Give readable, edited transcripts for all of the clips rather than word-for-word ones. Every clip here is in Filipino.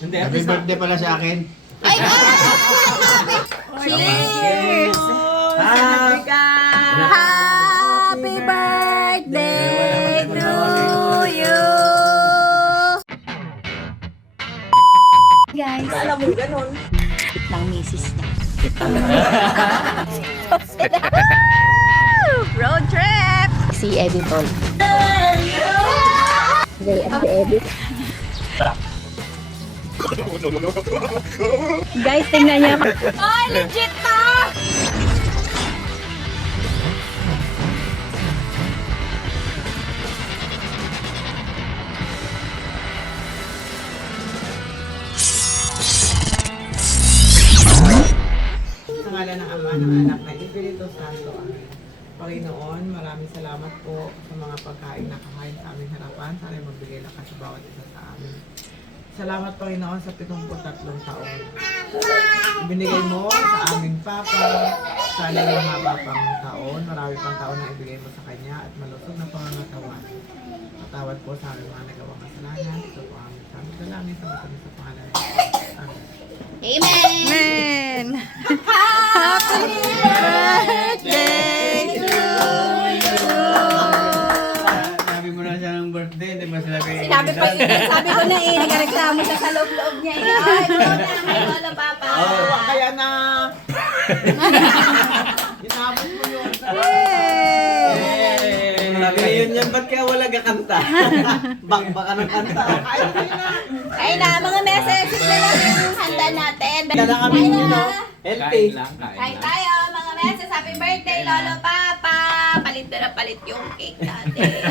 Happy birthday pala sa akin. Ay, cheers! Happy birthday to you! Guys, alam mo ganun. Ng misis niya. Road trip! Si Editor. They at the edit. Guys, tingnan niyo. Ay, legit to! Sa ngalan ng Ama, ng Anak, na Espiritu Santo. Amen. Panginoon, maraming salamat po sa mga pagkain na kakain sa aming harapan. Sana magbigay lakas sa bawat isa sa amin. Salamat, Panginoon, sa 73 taon. Ibinigay mo sa aming Papa. Sana yung haba pang taon, marami pang taon na ibigay mo sa Kanya at malusog na pangangatawan. Patawad po sa aming mga nagawang kasalanan. Ito po aming samit na langit sa matamis sa pangalan. Amen. Amen! Happy birthday to you! Sabi mo na siya ng birthday, di ba sila kayo? Sabi ko na nagreklamo siya sa loob-loob niya. Ay, bro na, kay Lola Papa. Kaya na... Inabot mo yun. Ngayon yan, ba't kaya wala kakanta? Baka ng kanta. Ay na, mga messages na lang yung handa natin. Kaya kami nyo, healthy. Kain tayo, mga messages. Happy birthday, Lolo Papa. Palit na palit yung cake natin.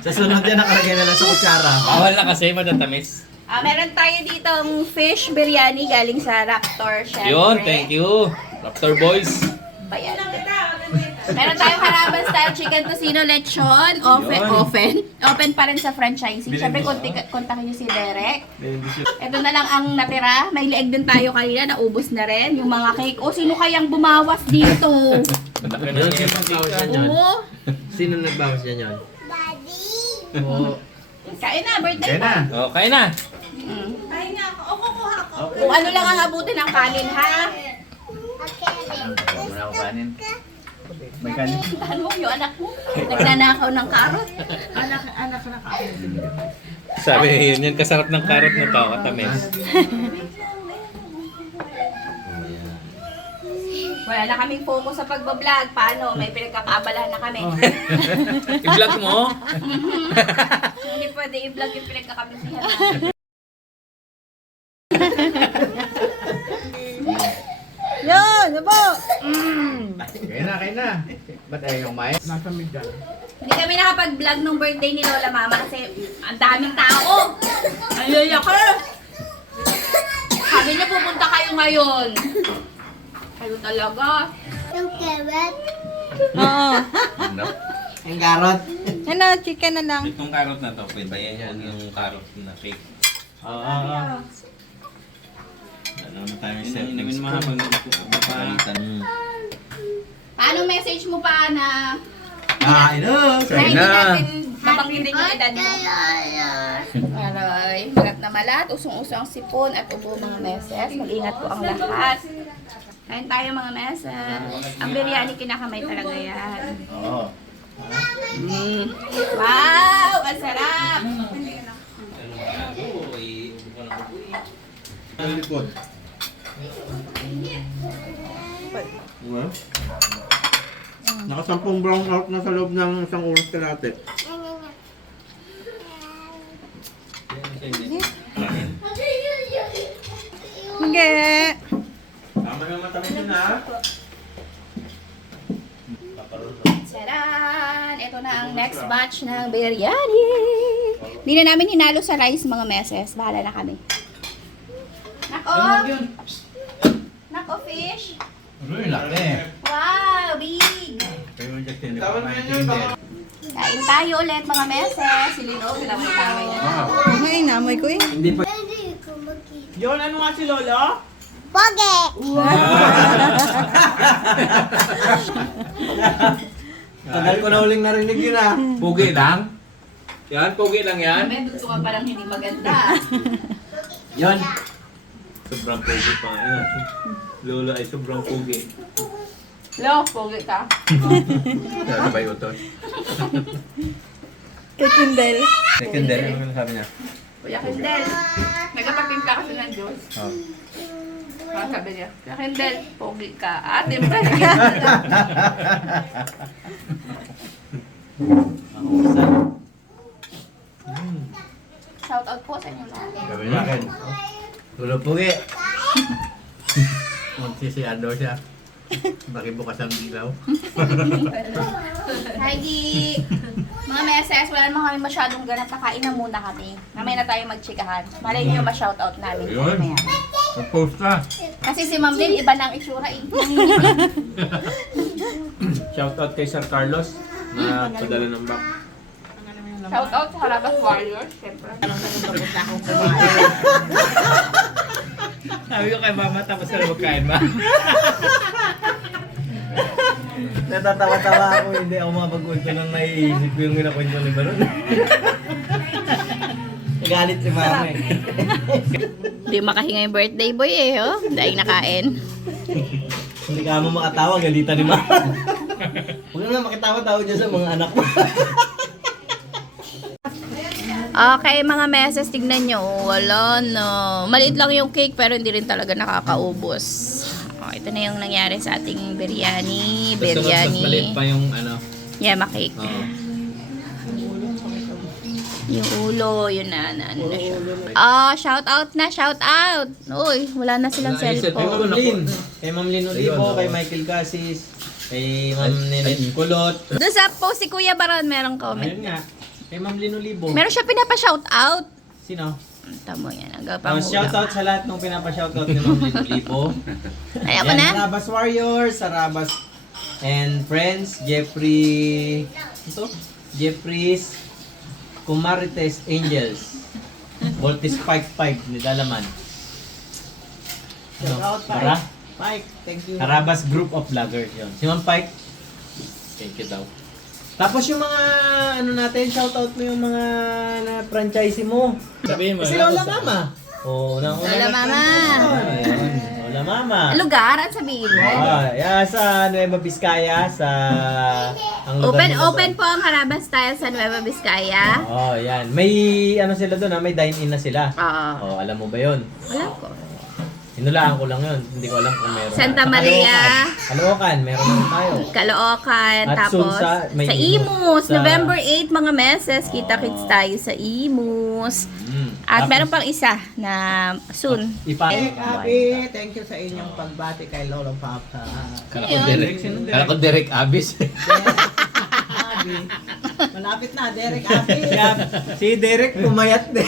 Sa sunod yan, nakalagay na lang sa kutsara. Bawal na kasi, matatamis. Meron tayo ditong fish biryani galing sa Raptor, syempre. Yun, thank you. Raptor Boys. Bayan. Meron tayong harapan style chicken tocino lechon. Open pa rin sa franchising. Siyempre, kontakin nyo si Derek. Ito na lang ang natira. May leeg din tayo kanina. Naubos na rin. Yung mga cake. O, sino kayang bumawas dito? Oo. Sino nagbawas niya yun? Kain na, birthday pa. Okay na. Kain na ako. O, kukuha ko. Kung ano lang ang abutin ng kanin, ha? Wala ko kanin. May kanin. Ano yung anak mo? Nagnanakaw ng karot. Anak na kakain. Sabi yun, yan kasarap ng karot na to, katamis. Wala na kaming focus sa pagbablog. Paano? May pinagkakaabalahan na kami. I-vlog mo? Hindi pwede i-vlog yung pinagkakabisihan. Yan! Abo! Kaya na. Ba't ayaw kumain? Nasa midyan. Hindi kami nakapag-vlog nung birthday ni Lola Mama kasi ang daming tao. Ayaya ka! Sabi niya pupunta kayo ngayon. Kayo talaga. Yung carrot. Oo. Ano? Yung carrot. Ano, chicken na lang. Itong karot na to, pwede yan yung karot na cake. Oo. Ano na tayo yung set? Inamin mo habang napalitan. Paano message mo pa na Ino. na hindi natin babanggitin yung edad mo? Aray, hirap na malat, usong-usong ang sipon at ubo mga meses. Mag-ingat po ang lahat. Kain tayo mga meses. Ang biryani kinakamay talaga yan. Oo. Wow! Ang sarap! Ang likod. Nakasampung brown out na sa loob ng isang oras kalate. Hindi. Tama na matamis yun ha. Charan! Ito na ang next batch ng biryani. Hindi na namin hinalo sa rice mga meses. Bahala na kami. Nako! Nako fish! Uy, laki. Wow! Big! Tama na yun. Kain tayo ulit mga meses. Silino, pinamay-tamay na. Ay, namoy ko eh. Hindi pa. Hindi ko makita. Yon, ano nga si Lolo? Pogi! Tagal ko na uling narinig yun ah. Pugi lang? Yan, pugi lang yan. May gusto ka parang hindi maganda. Yon. Sobrang pogi pa. Yan. Lolo ay sobrang pogi. Lo, pogi ka. Ano ba yung utot? Kay Kindel. Secondary, ano sabi niya? Kuya Kendel, nagkapagtimpla kasi ng juice. Oh. Parang sabi niya, Kuya Kendel, pogi ka. Timpla. Shout out po sa inyo lahat. Sabi niya akin. Lolo pogi. Magsisiyado siya. Makibukas ang ilaw. Hi, Gi! Mga meses, wala naman kami masyadong ganap. Kakain na muna kami. Mamaya na tayo magchikahan. Malay niyo ma-shoutout namin. Ayun. Mamaya. Mag-post na. Kasi si Ma'am Lynn, iba na ang itsura eh. Shoutout kay Sir Carlos na padala ng bak. Shoutout sa Harabas Warriors, syempre. Sabi ko kay mama tapos na magkain ba? Natatawa-tawa ako, hindi ako mapag-ulto nang naiisip ko yung ginakwento ni Baron. Galit si mama eh. Hindi makahinga yung birthday boy eh, oh. Dahil nakain. Hindi ka mo makatawa, galitan ni mama. Huwag na makitawa-tawa dyan sa mga anak mo. Okay, mga meses, tignan nyo. Wala no. Maliit lang yung cake pero hindi rin talaga nakakaubos. Oh, ito na yung nangyari sa ating biryani. Mas maliit Biryani. pa yung ano. Yema cake. Oo. Yung ulo, yun na ano na siya. Shout out na, shout out. Uy, wala na silang Wala, Kay cellphone. Ma'am Lynn. Kay Ma'am Lynn Olivo, Ayun, kay oo. Michael Casis, kay Ma'am Neneng Kulot. Doon sa post si Kuya Baron, merong comment. Ayun nga. Kay Ma'am Lynn Olivo. Meron siya pinapa-shout out. Sino? Tamo yan, Shoutout sa lahat ng pinapa-shoutout ni Ma'am Lynn Olivo. Ay, ako Yan, na. Sarabas Warriors, Sarabas and Friends, Jeffrey, ito? Jeffries, Kumarites Angels, Voltis Spike 5 ni Dalaman. Shoutout, Pike. Para? Pike, thank you. Sarabas Group of Vloggers yun. Si Ma'am Pike, thank you daw. Tapos yung mga ano natin, shoutout mo yung mga na franchise mo. Sabihin mo. Si Lola Mama. Oh, Lola Mama. Lola Mama. Lugar, ang sabihin mo. Sa Nueva Vizcaya, sa ang lugar nila Open po ang Harabas Style sa Nueva Vizcaya. Oh, yan. May ano sila doon, may dine-in na sila. Oo. Oh, alam mo ba 'yon? Alam ko. Hinulaan ko lang 'yon. Hindi ko alam kung meron. Santa Sa Maria. Caloocan, meron naman tayo. Caloocan, At tapos soon sa- may sa Imus. Imus, Sa- November 8 mga meses, kita-kits tayo sa Imus. At meron pang isa na soon. Derek Abi, thank you sa inyong pagbati kay Lolo Papa. Kala ko Derek Abis. Abi, malapit na, Derek Abi. Si Derek pumayat din.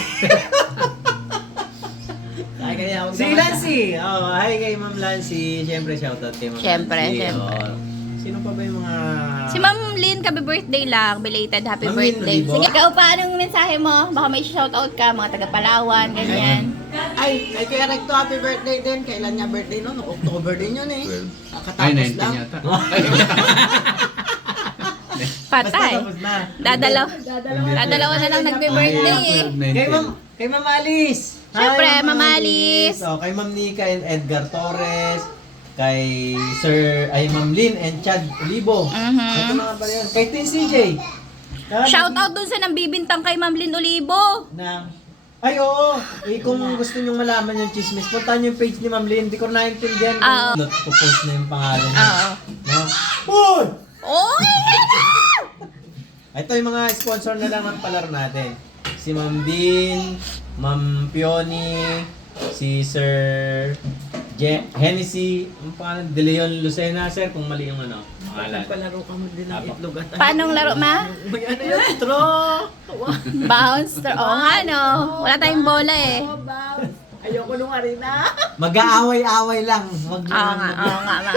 Ay, kaya huwag Si naman- Lancy. Oh, hi kay Ma'am Lancy. Siyempre shoutout kay Ma'am Siyempre, Lancy. siyempre. Oh. Sino pa ba yung mga Si Ma'am Lynn, happy birthday lang. Belated happy Ma'am Lynn, birthday. Olivo. Sige, ikaw pa, anong mensahe mo? Baka may shoutout ka, mga taga Palawan, ganyan. Ay, kay Kuya Recto, happy birthday din. Kailan niya birthday noon? October din yun eh. Ay, Kakatapos 19 lang. yata. Patay. tapos na. Dadalawa na lang nagbe-birthday eh. Kay Ma'am Alice. Siyempre, Hi, Ma'am Alice. Oh, kay Ma'am Nika and Edgar Torres. Kay Ma'am Lynn and Chad Olivo. Mhm. Ito na nga pala yun. Kay Tin CJ. Shoutout dun sa nambibintang kay Ma'am Lynn Olivo. Ay, oo. Kung gusto nyong malaman yung chismis, puntahan nyo yung page ni Ma'am Lynn. Di ko naintindihan Oo. kung post na yung pangalan niya. Oo. No? Uy! Oh! Ito yung mga sponsor na lang ng palaro natin. Si Ma'am Bean, Ma'am Pioni, si Sir Hennessy, ang pangalan, De Leon Lucena, sir, kung mali yung ano, pangalan. Palaro ka mo din ng Apo. itlog at Paanong laro, ma? Uy, ano yun? Straw! Bounce. Oo nga, no? Wala tayong bola eh. Oh, bounce. Ayoko nung harina. Mag-aaway-away lang. Wag Oo nga, ma.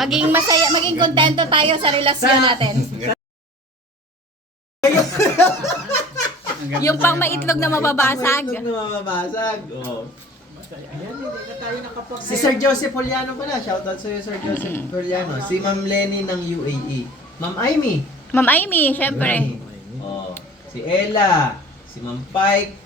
Maging masaya, maging kontento tayo sa relasyon natin. Yung pang maitlog na mababasag. Ito na mababasag. Oh. Ayan, hindi na tayo nakapag... Si Sir Joseph Poliano pala. Shoutout sa iyo, Sir Joseph Poliano. Si Ma'am Lenny ng UAE. Ma'am Amy. Ma'am Amy, syempre. Oh, si Ella, si Ma'am Pike,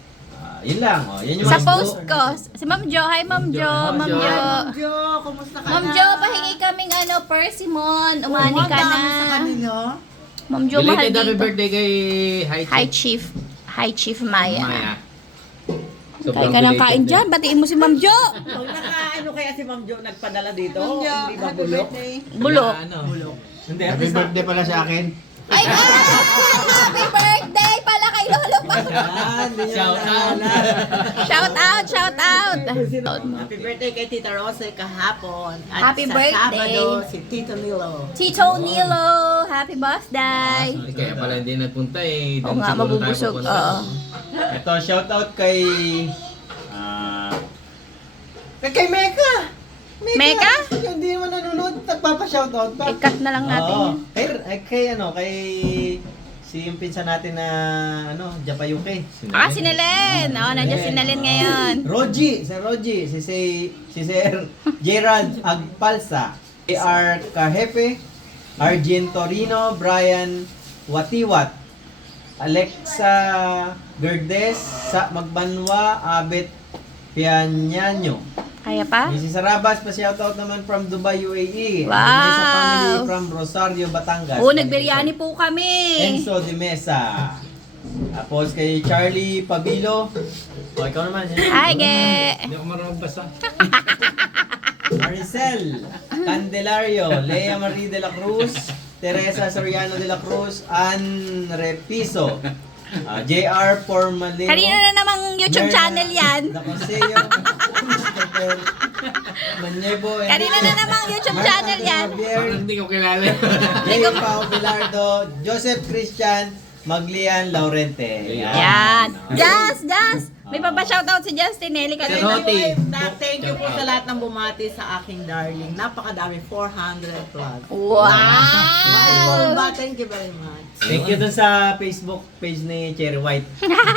Yun lang. Yan yung Sa mga post ko, si Ma'am Jo. Hi, Ma'am Jo. Ma'am Jo. Ma'am Jo, kumusta ka Ma'am na? Jo, pahingi kaming persimmon. Umani ka na. Dami sa kanila. Ma'am Jo, mahal Belated happy dito. birthday kay Hi, Chief. Hi, Chief Maya. Maya. Kain ka ng kain dyan. Batiin mo si Ma'am Jo. Pag nakaano kaya si Ma'am Jo nagpadala dito, hindi ba bulok? Bulok. Bulok. Hindi, happy birthday pala sa akin. Ay, happy birthday pala kay Lolo pa. Shout out. Shout out, shout out. Happy birthday kay Tita Rose kahapon. At Happy sa birthday. Sabado, si Tito Nilo. Tito Nilo, happy birthday. Kaya pala hindi nagpunta eh. Oo nga, mabubusog. Oo. Ito, shout out kay kay Mecca. Mecca? Hindi mo nanonood, nagpapa-shoutout pa. I-cut na lang natin Oo. yun. Kay si yung pinsan natin na Japayuke. Si Nelen. Oo, nandiyan si Nelen ngayon. Si Rogie, si Sir Gerald Agpalsa, A.R. Kahepe, Arjen Torino, Brian Watiwat, Alexa Gerdes, Sa Magbanwa, Abet Pianyanyo. Kaya pa? Mrs. Sarabas, pa-shoutout naman from Dubai, UAE. Wow! Mesa family from Rosario, Batangas. Oo, nagbiryani po kami. Enzo de Mesa. Tapos kay Charlie Pabilo. O, ikaw naman. Hi, Ge. Hindi ako marunong basa. Maricel Candelario, Lea Marie de la Cruz, Teresa Soriano de la Cruz, Ann Repiso, JR Formalino. Kanina na namang YouTube channel yan. Dacosello, Christopher Manyebo, Kanina na namang YouTube channel yan. Hindi ko kilala. Jay Pao Bilardo, Joseph Christian, Maglian Laurente. Yan. Jazz. May papashoutout si Justin Nelly Thank kanina. thank you po sa lahat ng bumati sa aking darling. Napakadami, 400 plus. Wow! Thank you very much. Thank you dun sa Facebook page ni Cherry White.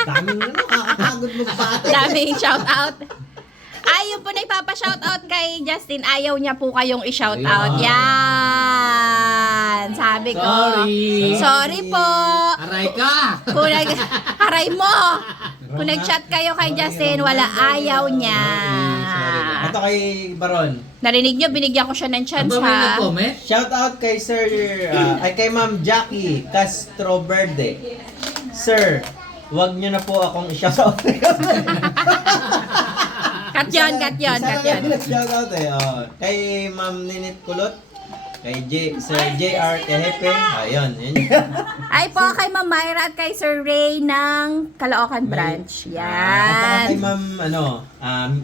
Daming kakakagod magbati. Daming shoutout. Ayun po na ipapashoutout kay Justin. Ayaw niya po kayong i-shoutout. Yan. Sabi ko. Sorry po. Aray ka! Aray mo. Kung nag-chat kayo kay Justin, wala, ayaw niya. Ito kay Baron. Narinig niyo, binigyan ko siya ng chance ha. Shout out kay Sir, kay Ma'am Jackie Castro Verde. Sir, wag niyo na po akong i-shout out. Cut yun. Shout out kay Ma'am Ninit Kulot. Kay Sir JR Kehepe. Ayun, yun. Ay po kay Ma'am Myra at kay Sir Ray ng Caloocan Branch. At kay Yan. Ma'am,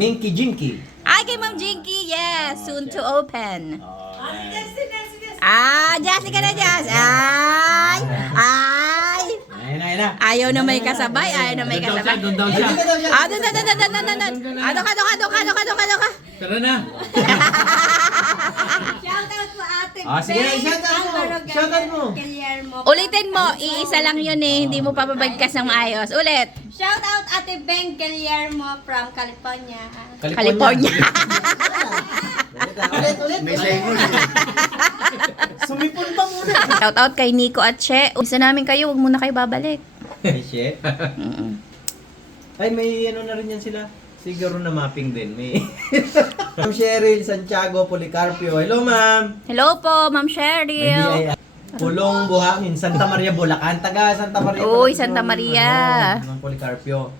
Minky Jinky. Ay, kay Ma'am Jinky, yes. Soon to open. Jessica na, Jess. Ay. Ayun na. Ayaw na may kasabay. Doon daw siya. Doon. Tara na. Shoutout po ate. Sige, shout out mo. Ulitin mo. Iisa lang yun eh. Hindi mo papabagkas ng maayos. Ulit. Shoutout ate Ben Guillermo from California. California. May segment. Sumipon pa muna. Shout out kay Nico at Che. Isa namin kayo. Huwag muna kayo babalik. May shit. Mm-mm. Ay, may ano na rin yan sila. Siguro na mapping din. May Ma'am Cheryl Santiago Policarpio. Hello, ma'am. Hello po, Ma'am May Cheryl. Pulong Buhangin, Santa Maria, Bulacan. Taga Santa Maria. Uy, pala Santa yung, Maria. Ma'am Policarpio.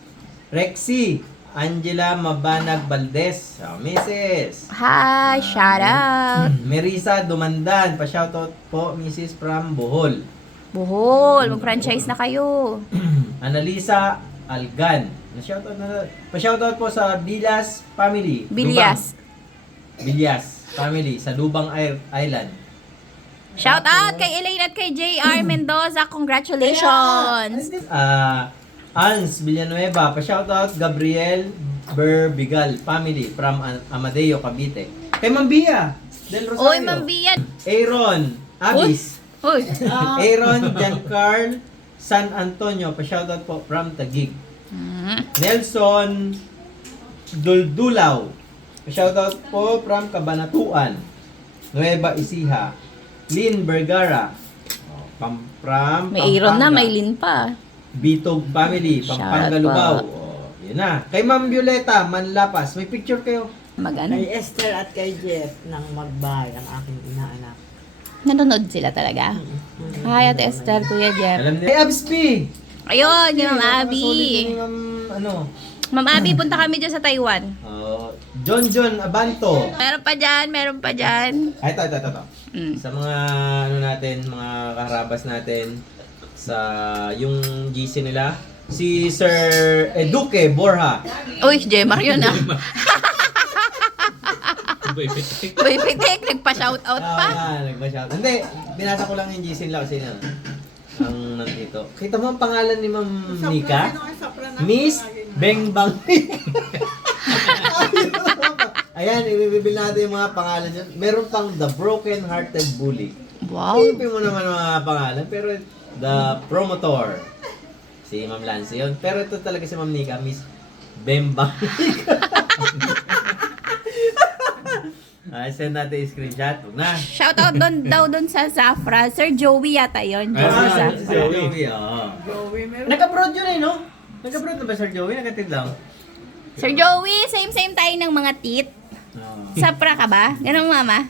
Rexy Angela Mabanag Valdez. Mrs. Hi, shout out. Merisa Dumandan. Pa-shoutout po, Mrs. from Bohol. Buhol, mag-franchise na kayo. Annalisa Algan. Pa-shoutout po sa Bilas family. Bilyas. Bilyas family sa Lubang Island. Shout out kay Elaine at kay JR Mendoza. Congratulations. Ans Villanueva, pa-shoutout Gabriel Berbigal family from Amadeo, Cavite. Kay Mambia del Rosario. Oy, Mambiyan. Aaron Abis. Uy. Aaron Giancarl San Antonio, pa-shoutout po from Taguig. Nelson Duldulaw, pa-shoutout po from Cabanatuan. Nueva Ecija. Lynn Vergara, from May Aaron na, Pampanga. may Lin pa. Bitog Family, Pampanga, Shout Lubao. out. Oh, yun na. Kay Ma'am Violeta Manlapas, may picture kayo. Mag-ano? Kay Esther at kay Jeff ng Magbay, ang aking inaanak. Nanonood sila talaga. Hi, Ate Esther, Kuya Jeff. Alam niyo. Kay Abs P. Ayun, kay Ma'am Solid Abby. ni Ma'am, ano, Ma'am Abby, punta kami dyan sa Taiwan. John Abanto. Meron pa dyan. Ay, ito. Mm. Sa mga ano natin, mga kaharabas natin sa yung GC nila, si Sir Duque Borja. Uy, Jemar yun ah. Boy, pitik. Uy, pitik, nagpa-shoutout pa. Nagpa-shout. Hindi, binasa ko lang yung GC nila kasi na ang nandito. Kita mo ang pangalan ni Ma'am Nika? Miss Beng Bang. Ayan, ibibibil natin yung mga pangalan nyo. Meron pang The Broken Hearted Bully. Wow. Isipin mo naman ang mga pangalan, pero The Promoter. Si Ma'am Lance yun. Pero ito talaga si Ma'am Nika, Miss Bembang. Ay, send natin yung screenshot. Huwag na. Shoutout doon sa Zafra. Sir Joey yata yun. Joey Ah, Zafra. si Sir Joey, oo. Joey, meron. Nag-abroad yun no? Nag-abroad na ba Sir Joey? Nagatid lang. Sir Joey, same tayo ng mga tit. Sapra ka ba? Ganun, mama?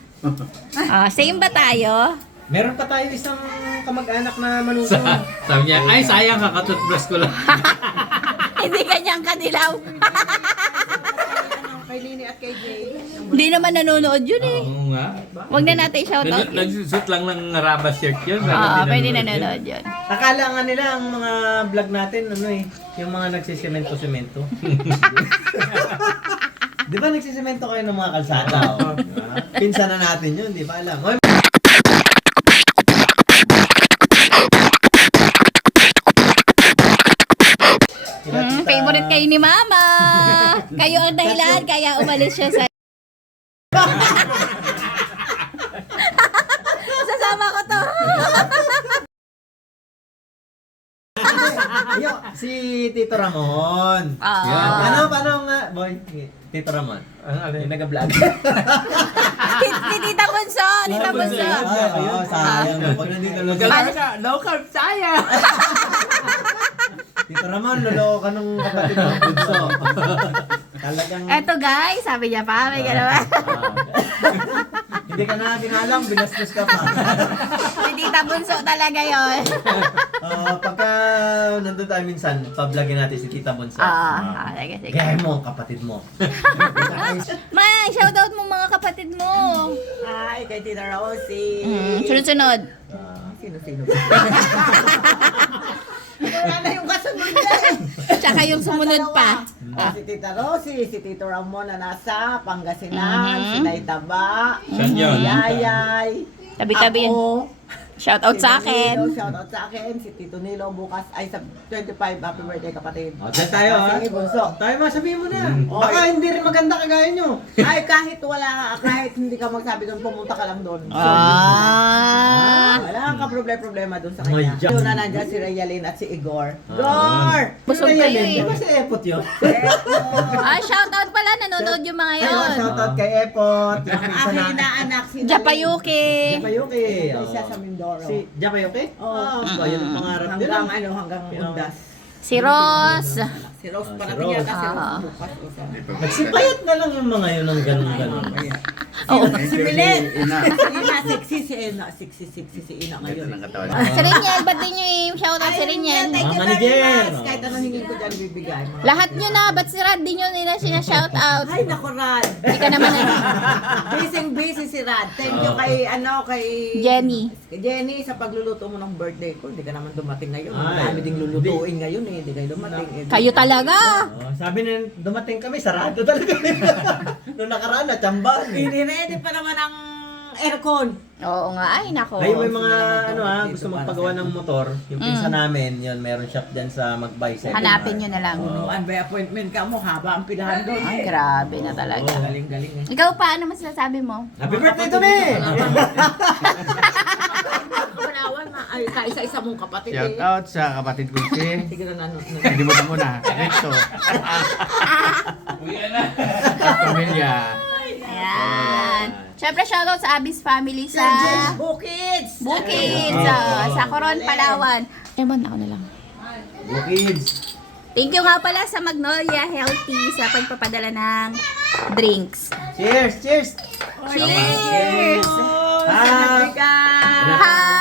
Same ba tayo? Meron pa tayo isang kamag-anak na manuso. Sabi niya, ay sayang kakatutbrush ko lang. Hindi kanyang kadilaw. Kay Lini at kay Jay. Hindi naman nanonood yun eh. Oo nga. Huwag na natin shoutout yun. Nagsusut lang ng Rabas shirt yun. Oo, pwede nanonood yun. Akala nga nila ang mga vlog natin, ano eh, yung mga nagsisemento-semento. Di ba nagsisemento kayo ng mga kalsada? Oh? Pinsan na natin yun, di ba alam? Oy, Favorite kayo ni mama. Kayo ang dahilan, kaya umalis siya sa... Sasama ko to. Ayo, si Tito Ramon. Oo. Yan. Paano nga, boy? Tito Ramon. Yung nag-vlog. Si Tita Bunso. Tita Bunso. Oo, sayang. Pag nandito lang. Low carb saya! Tito Ramon, lolo ka nung kapatid ng bunso. Talagang... Eto guys, sabi niya pa, may ganawa. Hindi ka na dinalang, binastos ka pa. Si Tita Bunso talaga yon. Pagka nandun tayo minsan, pablogin natin si Tita Bunso. Sige. Gaya mo, kapatid mo. Ma, shoutout mo mga kapatid mo. Hi, kay Tita Rosie. Sunod-sunod. Sino-sino ba? Wala na yung kasunod na. Tsaka yung sumunod pa. Si Tita Rosie, si Tito Ramon na nasa Pangasinan, si Nay Taba, Saan yun? si Yayay, Tabi-tabi. ako, Shoutout si sa Danilo, akin. shoutout sa akin, si Tito Nilo bukas, ay sa 25, happy birthday kapatid. Diyan tayo ha. Sige, bunso. Tayo masabihin mo na. Mm. Baka hindi rin maganda kagaya nyo. Ay, kahit wala, kahit hindi ka magsabi doon, pumunta ka lang doon. Wala kang problema doon sa kanya. My God. Doon na nandiyan si Rayalyn at si Igor. Igor! Busog kayo eh. Di ba si Epot yun? Shoutout pala, nanonood yung mga Ayun, yon. shoutout kay Epot. Yung Ang pinsan aking na. inaanak si Japayuki. Japayuki. Siya sa Mindoro. Si Japayuki? Oo. Yun ang pangarap nila. Hanggang Undas. Si Rose. Si Rose, Si parating Rose. yata si Rose Ah. bukas. Isa. Nagsipayat na lang yung mga yun ng ganun-ganun. Oh. Si Milen. Si Ina, sexy si Ina. Sexy si Ina ngayon. Si Rinyel, ba't din nyo yung shoutout si Rinyel? Thank you Mga very manager. much. Kahit anong hingin ko dyan, bibigay. Mga Lahat nyo na, ba't si Rad din nyo nila sinashoutout? Ay, naku, Rad. Hindi ka naman Busy si Rad. Thank you kay Jenny. Kay Jenny sa pagluluto mo ng birthday ko. Hindi ka naman dumating ngayon. Ay, Dami ding lulutuin ngayon eh. Hindi kayo dumating. Eh, Kayo talaga. Sabi na dumating kami, sarado talaga. Nung nakaraan na, tsambahan eh. Ini-ready pa naman ang aircon. Oo nga, ay nako. Ngayon may mga sila ano magtutulog gusto dito magpagawa para ng motor, yung pinsa namin, yun, meron shop dyan sa Magbay. Hanapin nyo na lang. Punuan by appointment ka mo. Haba ang pilahan doon. Ay, grabe na talaga. Galing-galing eh. Ikaw pa, ano masasabi mo? Happy birthday to me! Panawan ma. Ay, kaisa-isa mong kapatid Shout eh. out sa kapatid ko si Sige na ano. Nalimutan ko na. Rito. Pamilya. Ayan. Siyempre, shoutout sa Abby's family Sa sa Bukids. Bukid, sa Coron, Palawan. Ewan, ako na lang. Go Kids! Thank you nga pala sa Magnolia Healthy sa pagpapadala ng drinks. Cheers! Cheers! Cheers! Ah! Hi!